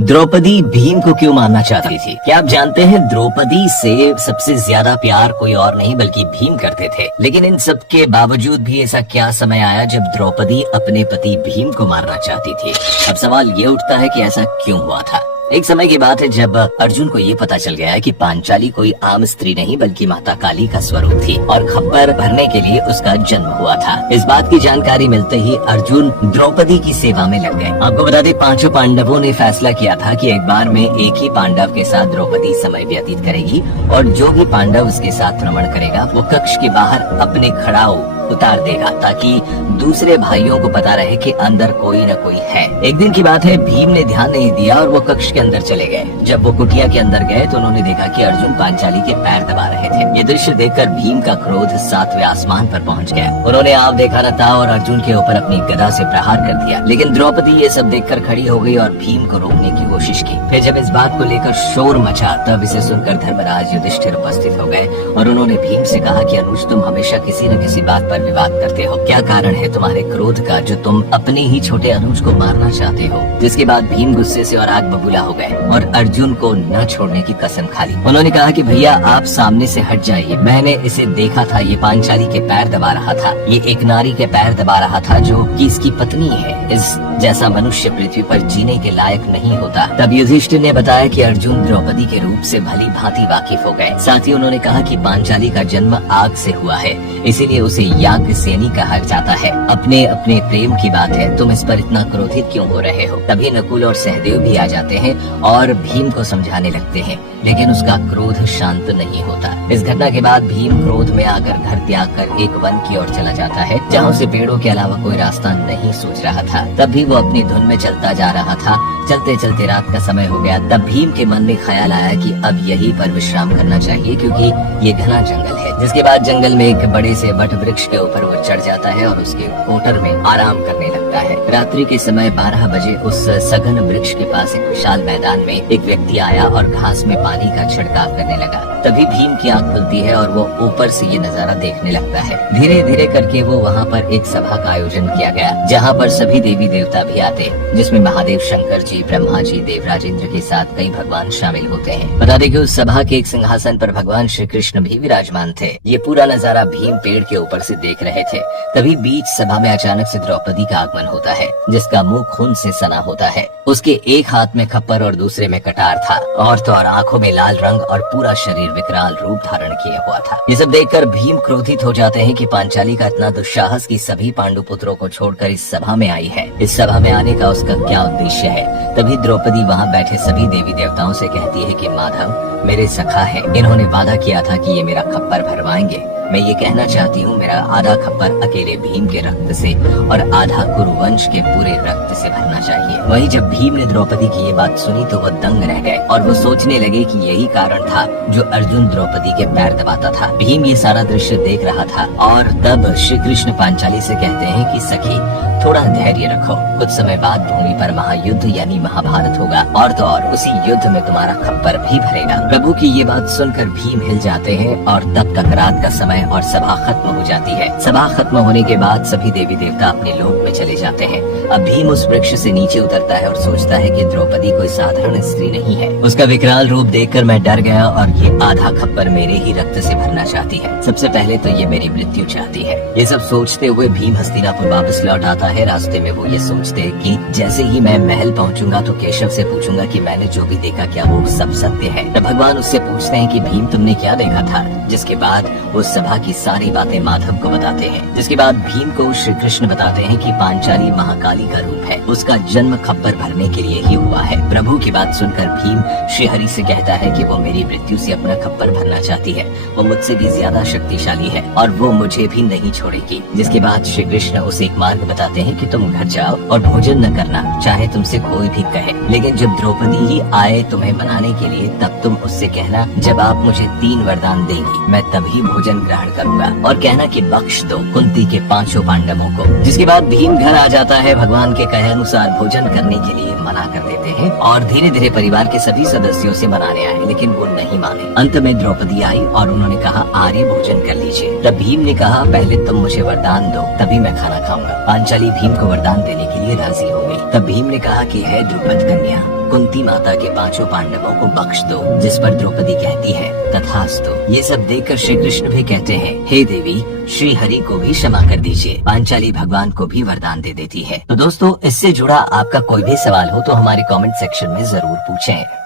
द्रौपदी भीम को क्यों मारना चाहती थी? क्या आप जानते हैं द्रौपदी से सबसे ज्यादा प्यार कोई और नहीं बल्कि भीम करते थे। लेकिन इन सब के बावजूद भी ऐसा क्या समय आया जब द्रौपदी अपने पति भीम को मारना चाहती थी? अब सवाल ये उठता है कि ऐसा क्यों हुआ था। एक समय की बात है जब अर्जुन को ये पता चल गया है कि पांचाली कोई आम स्त्री नहीं बल्कि माता काली का स्वरूप थी और खप्पर भरने के लिए उसका जन्म हुआ था। इस बात की जानकारी मिलते ही अर्जुन द्रौपदी की सेवा में लग गए। आपको बता दें, पांचों पांडवों ने फैसला किया था कि एक बार में एक ही पांडव के साथ द्रौपदी समय व्यतीत करेगी और जो भी पांडव उसके साथ भ्रमण करेगा वो कक्ष के बाहर अपने खड़ाऊ उतार देगा ताकि दूसरे भाइयों को पता रहे कि अंदर कोई न कोई है। एक दिन की बात है, भीम ने ध्यान नहीं दिया और वो कक्ष के अंदर चले गए। जब वो कुटिया के अंदर गए तो उन्होंने देखा कि अर्जुन पांचाली के पैर दबा रहे थे। ये दृश्य देखकर भीम का क्रोध 7वें आसमान पर पहुंच गया। उन्होंने आप देखा न था और अर्जुन के ऊपर अपनी गदा से प्रहार कर दिया। लेकिन द्रौपदी ये सब देखकर खड़ी हो गई और भीम को रोकने की कोशिश की। फिर जब इस बात को लेकर शोर मचा तब इसे सुनकर धर्मराज युधिष्ठिर उपस्थित हो गए और उन्होंने भीम से कहा कि अनुज, तुम हमेशा किसी न किसी बात पर विवाद करते हो। क्या कारण है तुम्हारे क्रोध का जो तुम अपने ही छोटे अनुज को मारना चाहते हो? जिसके बाद भीम गुस्से से और आग बबूला हो गए और अर्जुन को न छोड़ने की कसम खा ली। उन्होंने कहा कि भैया आप सामने से हट जाइए, मैंने इसे देखा था, ये पांचाली के पैर दबा रहा था। ये एक नारी के पैर दबा रहा था जो कि इसकी पत्नी है। इस जैसा मनुष्य पृथ्वी पर जीने के लायक नहीं होता। तब युधिष्ठिर ने बताया कि अर्जुन द्रौपदी के रूप से भली भांति वाकिफ हो गए। साथ ही उन्होंने कहा कि पांचाली का जन्म आग से हुआ है, इसीलिए उसे याज्ञ सेनी कहा जाता है। अपने अपने प्रेम की बात है, तुम इस पर इतना क्रोधित क्यों हो रहे हो? तभी नकुल और सहदेव भी आ जाते हैं और भीम को समझाने लगते हैं, लेकिन उसका क्रोध शांत नहीं होता। इस घटना के बाद भीम क्रोध में आकर घर त्याग कर एक वन की ओर चला जाता है जहाँ उसे पेड़ों के अलावा कोई रास्ता नहीं सूझ रहा था। तब भी वो अपनी धुन में चलता जा रहा था। चलते चलते रात का समय हो गया। तब भीम के मन में ख्याल आया कि अब यहीं पर विश्राम करना चाहिए क्योंकि ये घना जंगल है। जिसके बाद जंगल में एक बड़े से वट वृक्ष के ऊपर वो चढ़ जाता है और उसके कोटर में आराम करने लगता है। रात्रि के समय 12 बजे उस सघन वृक्ष के पास एक विशाल मैदान में एक व्यक्ति आया और घास में पानी का छिड़काव करने लगा। तभी भीम की आंख खुलती है और वो ऊपर से ये नजारा देखने लगता है। धीरे धीरे करके वो वहाँ पर एक सभा का आयोजन किया गया जहाँ पर सभी देवी देवता भी आते, जिसमें महादेव शंकर जी, ब्रह्मा जी, देवराजेंद्र के साथ कई भगवान शामिल होते हैं। बता दें कि उस सभा के एक सिंहासन पर भगवान श्री कृष्ण भी विराजमान थे। ये पूरा नजारा भीम पेड़ के ऊपर से देख रहे थे। तभी बीच सभा में अचानक से द्रौपदी का आगमन होता है, जिसका मुंह खून से सना होता है। उसके एक हाथ में खप्पर और दूसरे में कटार था और तो और आंखों में लाल रंग और पूरा शरीर विकराल रूप धारण किया हुआ था। ये सब देखकर भीम क्रोधित हो जाते हैं कि पांचाली का इतना दुस्साहस कि सभी पांडु पुत्रों को छोड़कर इस सभा में आई है। इस सभा में आने का उसका क्या उद्देश्य है? तभी द्रौपदी वहाँ बैठे सभी देवी देवताओं से कहती है कि माधव मेरे सखा है, इन्होंने वादा किया था कि ये मेरा खप्पर भरवाएंगे। मैं ये कहना चाहती हूँ, मेरा आधा खप्पर अकेले भीम के रक्त से और आधा कुरुवंश के पूरे रक्त से भरना चाहिए। वहीं जब भीम ने द्रौपदी की ये बात सुनी तो वो दंग रह गए और वो सोचने लगे कि यही कारण था जो अर्जुन द्रौपदी के पैर दबाता था। भीम ये सारा दृश्य देख रहा था और तब श्री कृष्ण पांचाली से कहते हैं कि सखी थोड़ा धैर्य रखो, कुछ समय बाद भूमि पर महायुद्ध यानी महाभारत होगा और तो और उसी युद्ध में तुम्हारा खप्पर भी भरेगा। प्रभु की ये बात सुनकर भीम हिल जाते हैं और तब तक रात का समय और सभा खत्म हो जाती है। सभा खत्म होने के बाद सभी देवी देवता अपने लोक में चले जाते हैं। अब भीम उस वृक्ष से नीचे उतरता है और सोचता है कि द्रौपदी कोई साधारण स्त्री नहीं है। उसका विकराल रूप देखकर मैं डर गया और ये आधा खप्पर मेरे ही रक्त से भरना चाहती है। सबसे पहले तो ये मेरी मृत्यु चाहती है। ये सब सोचते हुए भीम हस्तिनापुर वापस लौट आता है। रास्ते में वो ये सोचते हैं कि जैसे ही मैं महल पहुंचूंगा तो केशव से पूछूंगा कि मैंने जो भी देखा क्या वो सब सत्य है। तब भगवान उससे पूछते हैं कि भीम तुमने क्या देखा था? जिसके बाद वो सभा की सारी बातें माधव को बताते हैं। जिसके बाद भीम को श्री कृष्ण बताते हैं कि पांचाली महाकाली का रूप है, उसका जन्म खप्पर भरने के लिए ही हुआ है। प्रभु की बात सुनकर भीम श्री हरि से कहता है कि वो मेरी मृत्यु से अपना खप्पर भरना चाहती है, वो मुझसे भी ज्यादा शक्तिशाली है और वो मुझे भी नहीं छोड़ेगी। जिसके बाद श्री कृष्ण उसे एक मार्ग बताते हैं कि तुम घर जाओ और भोजन न करना, चाहे तुमसे कोई भी कहे, लेकिन जब द्रौपदी ही आए तुम्हें मनाने के लिए तब तुम उससे कहना जब आप मुझे 3 वरदान देंगी मैं तभी भोजन ग्रहण करूंगा और कहना कि बख्श दो कुंती के 5 पांडवों को। जिसके बाद भीम घर आ जाता है, भगवान के कहे अनुसार भोजन करने के लिए मना कर देते हैं और धीरे धीरे परिवार के सभी सदस्यों से मनाने आए, लेकिन वो नहीं माने। अंत में द्रौपदी आई और उन्होंने कहा आर्य भोजन कर लीजिए। तब भीम ने कहा पहले तुम मुझे वरदान दो तभी मैं खाना खाऊंगा। पांचाली भीम को वरदान देने के लिए राजी हो गई। तब भीम ने कहा कि है द्रुपद कन्या, कुंती माता के 5 पांडवों को बख्श दो। जिस पर द्रौपदी कहती है तथास्तु। ये सब देखकर श्री कृष्ण भी कहते हैं, हे देवी, श्री हरि को भी क्षमा कर दीजिए। पांचाली भगवान को भी वरदान दे देती है। तो दोस्तों, इससे जुड़ा आपका कोई भी सवाल हो तो हमारे कमेंट सेक्शन में जरूर पूछें।